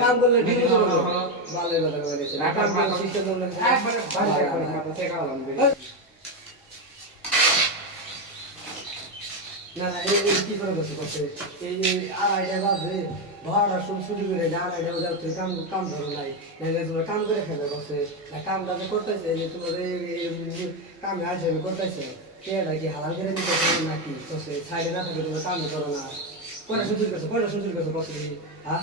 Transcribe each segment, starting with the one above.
কাম করলে ঠিক মতো করব ভালো ভালো করে কাম করলে সিস্টেম করলে না না এই কি করে বসে করছে? এই এই আড়াইটা বাজে ভাড়া শুন ছুটি করে যে আড়াইটা বাজে তুই কাম কাম ধরো নাই। তোমরা কাম করে বসে। আর কামটা যে করতেছে যে তোমার এই কামে আসে করতেছে। কে কি হালাল করে দিতে নাকি? বসে সাইডে না থাকে তোমরা কাম করো না। কয়টা সুন্দর চুরি করছ শুন চুরি করছ, বসে হ্যাঁ?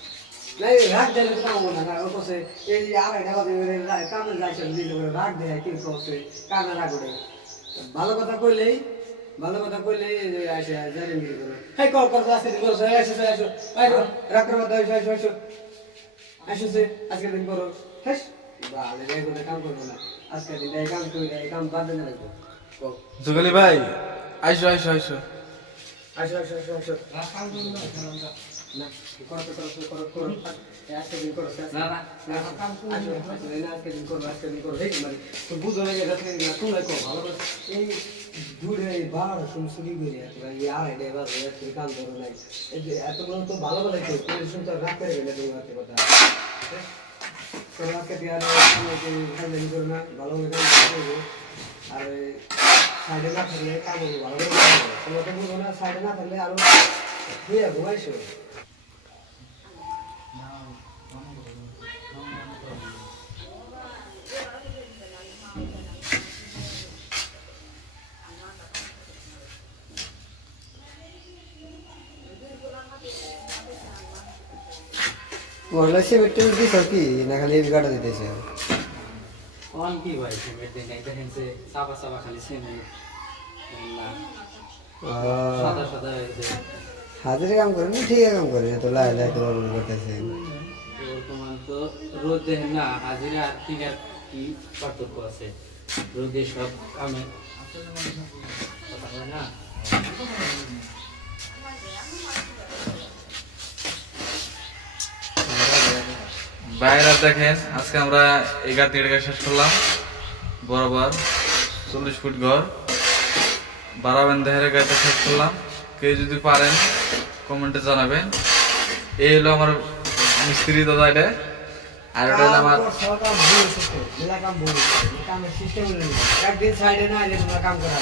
নাই রাগ রাগ রাগ ভালো কথা কইলেই ভালো কথা কইলেই আসে জানেন কি করে হেই কর কর আজকে দিন করো এসো এসো এসো রাগ করো দাও এসো এসো এসো এসো সে আজকে দিন করো হেস ভালো এই করে কাম করব না আজকে দিন এই কাম করি এই কাম বাদ দিন লাগবে কো জুগালি ভাই আইসো আইসো আইসো আসো আসো আসো আসো কাম করো না আর এটা এবার তুই কাম করো নাই। এই যে এত বড় তো ভালো ভালো কই তুই শুন তো রাগ করে গেলে তুমি হাতে কথা। তো আজকে দিয়ে আর আমাকে ভালো করো না ভালো করে কাম করব আর সাইডে না থাকলে কাম ভালো সাইডে না থাকলে আরও হয়ে ঘুমাইছো মহল্লা সিমেন্ট দিছ কি না খালি বিঘাটা দিতেছে অন কি ভাই সিমেন্ট দেন এই দেখেন সে সাবা সাবা খালি সিমেন্ট সাদা সাদা হাতের কাম করে না ঠিক কাম করে তো লাই লাই তোমার করতেছে। বর্তমান তো রোদ দেখেন না হাজিরা আর আর কি পার্থক্য আছে? রোদে সব কামে। না? বাইরে দেখেন আজকে আমরা এগারো তিনটা শেষ করলাম। বরাবর চল্লিশ ফুট ঘর। বারাবেন দেহের গাড়িটা শেষ করলাম। কেউ যদি পারেন কমেন্টে জানাবেন। এই হলো আমার মিস্ত্রি দাদা এটা। আর ওটা হলো আমার একদিন সাইডে না এলে তোমরা কাম করা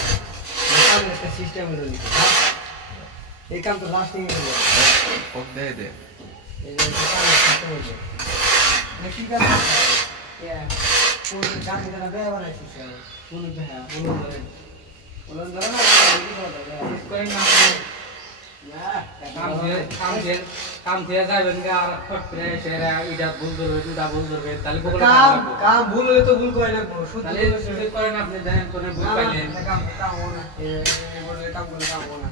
সিস্টেম এই কাম তো লাস্টিং দে কাম ইয়া না না না দিয়ে যাবেন আর ফট করে ইটা ভুল ধরবে ইটা ভুল ধরবে তাহলে বগলে কাম কাম ভুল হলে তো ভুল করে রাখব তাহলে করেন আপনি জানেন কোন ভুল পাইলেন কাম কাম না এ বলে কাম করে কাম না